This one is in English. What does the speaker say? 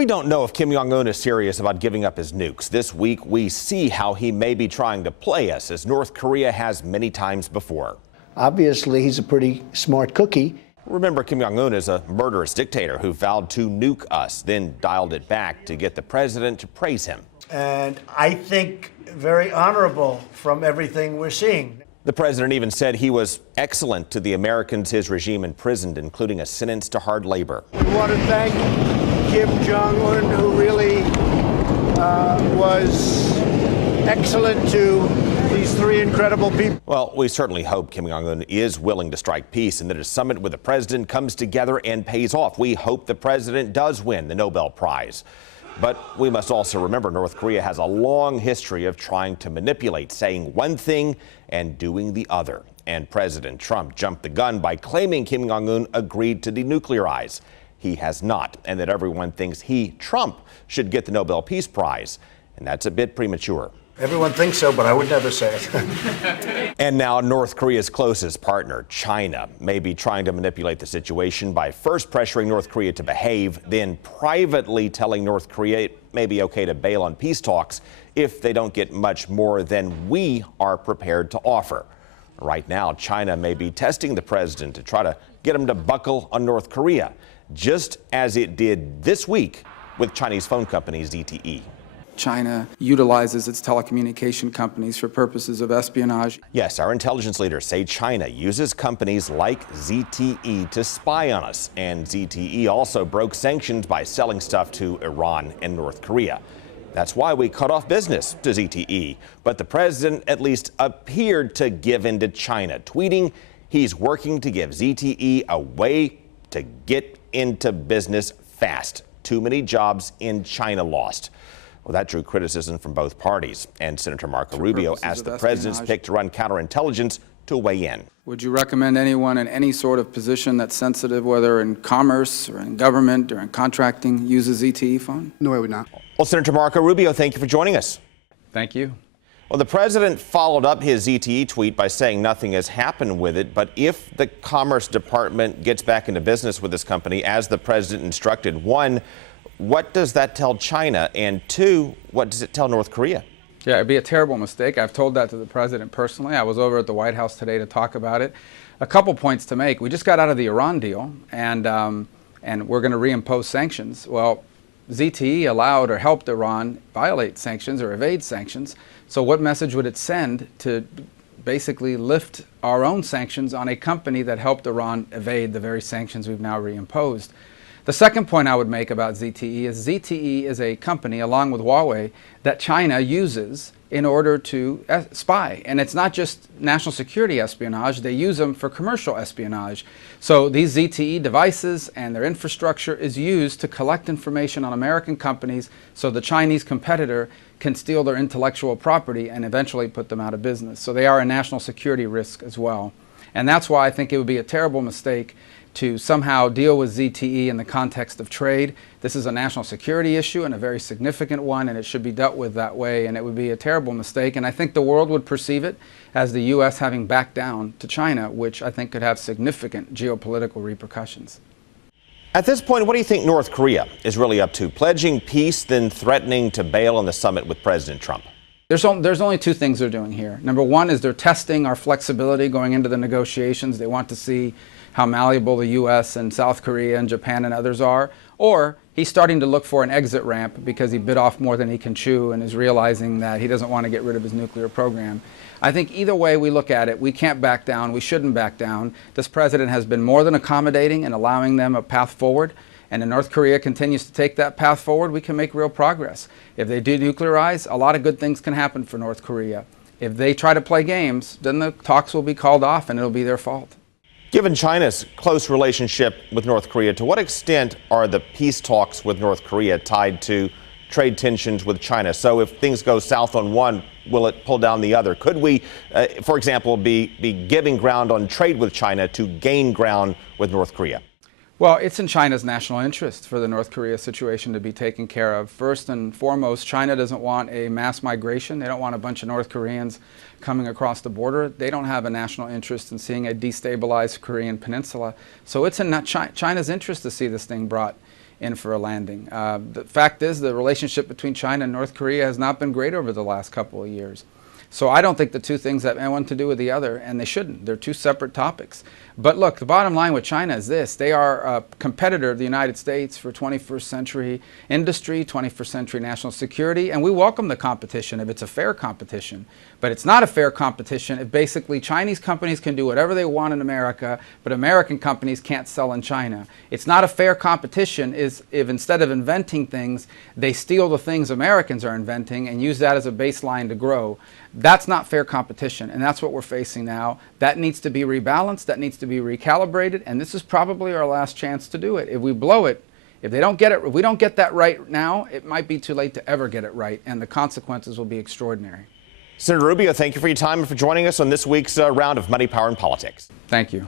We don't know if Kim Jong-un is serious about giving up his nukes. This week, we see how he may be trying to play us, as North Korea has many times before. Obviously, he's a pretty smart cookie. Remember, Kim Jong-un is a murderous dictator who vowed to nuke us, then dialed it back to get the president to praise him. And I think very honorable from everything we're seeing. The president even said he was excellent to the Americans his regime imprisoned, including a sentence to hard labor. We want to thank Kim Jong-un, who really was excellent to these three incredible people. Well, we certainly hope Kim Jong-un is willing to strike peace and that a summit with the president comes together and pays off. We hope the president does win the Nobel Prize. But we must also remember North Korea has a long history of trying to manipulate, saying one thing and doing the other. And President Trump jumped the gun by claiming Kim Jong-un agreed to denuclearize. He has not, and that everyone thinks he, Trump, should get the Nobel Peace Prize. And that's a bit premature. Everyone thinks so, but I would never say it. And now North Korea's closest partner, China, may be trying to manipulate the situation by first pressuring North Korea to behave, then privately telling North Korea it may be okay to bail on peace talks if they don't get much more than we are prepared to offer. Right now, China may be testing the president to try to get him to buckle on North Korea, just as it did this week with Chinese phone company ZTE. China utilizes its telecommunication companies for purposes of espionage. Yes, our intelligence leaders say China uses companies like ZTE to spy on us. And ZTE also broke sanctions by selling stuff to Iran and North Korea. That's why we cut off business to ZTE. But the president at least appeared to give in to China, tweeting he's working to give ZTE a way to get into business fast. Too many jobs in China lost. Well, that drew criticism from both parties. And Senator Marco Rubio asked the president's pick to run counterintelligence to weigh in. Would you recommend anyone in any sort of position that's sensitive, whether in commerce or in government or in contracting, use a ZTE phone? No, I would not. Well, Senator Marco Rubio, thank you for joining us. Thank you. Well, the president followed up his ZTE tweet by saying nothing has happened with it. But if the Commerce Department gets back into business with this company, as the president instructed, one, what does that tell China? And two, what does it tell North Korea? Yeah, it'd be a terrible mistake. I've told that to the president personally. I was over at the White House today to talk about it. A couple points to make. We just got out of the Iran deal, and we're going to reimpose sanctions. Well, ZTE allowed or helped Iran violate sanctions or evade sanctions. So what message would it send to basically lift our own sanctions on a company that helped Iran evade the very sanctions we've now reimposed? The second point I would make about ZTE is a company, along with Huawei, that China uses in order to spy. And it's not just national security espionage, they use them for commercial espionage. So these ZTE devices and their infrastructure is used to collect information on American companies so the Chinese competitor can steal their intellectual property and eventually put them out of business. So they are a national security risk as well. And that's why I think it would be a terrible mistake to somehow deal with ZTE in the context of trade. This is a national security issue and a very significant one, and it should be dealt with that way, and it would be a terrible mistake. And I think the world would perceive it as the U.S. having backed down to China, which I think could have significant geopolitical repercussions. At this point, what do you think North Korea is really up to? Pledging peace, then threatening to bail on the summit with President Trump? There's only two things they're doing here. Number one is they're testing our flexibility going into the negotiations. They want to see how malleable the U.S. and South Korea and Japan and others are. Or he's starting to look for an exit ramp because he bit off more than he can chew and is realizing that he doesn't want to get rid of his nuclear program. I think either way we look at it, we can't back down. We shouldn't back down. This president has been more than accommodating and allowing them a path forward. And if North Korea continues to take that path forward, we can make real progress. If they denuclearize, a lot of good things can happen for North Korea. If they try to play games, then the talks will be called off and it'll be their fault. Given China's close relationship with North Korea, to what extent are the peace talks with North Korea tied to trade tensions with China? So if things go south on one, will it pull down the other? Could we, for example, be giving ground on trade with China to gain ground with North Korea? Well, it's in China's national interest for the North Korea situation to be taken care of. First and foremost, China doesn't want a mass migration. They don't want a bunch of North Koreans coming across the border. They don't have a national interest in seeing a destabilized Korean peninsula. So it's in China's interest to see this thing brought in for a landing. The fact is, the relationship between China and North Korea has not been great over the last couple of years. So I don't think the two things have one to do with the other, and they shouldn't. They're two separate topics. But look, the bottom line with China is this. They are a competitor of the United States for 21st century industry, 21st century national security, and we welcome the competition if it's a fair competition. But it's not a fair competition if basically Chinese companies can do whatever they want in America, but American companies can't sell in China. It's not a fair competition if instead of inventing things, they steal the things Americans are inventing and use that as a baseline to grow. That's not fair competition, and that's what we're facing now. That needs to be rebalanced, that needs to be recalibrated, and this is probably our last chance to do it. If we blow it, if we don't get that right now, it might be too late to ever get it right, and the consequences will be extraordinary. Senator Rubio, thank you for your time and for joining us on this week's round of Money, Power, and Politics. Thank you.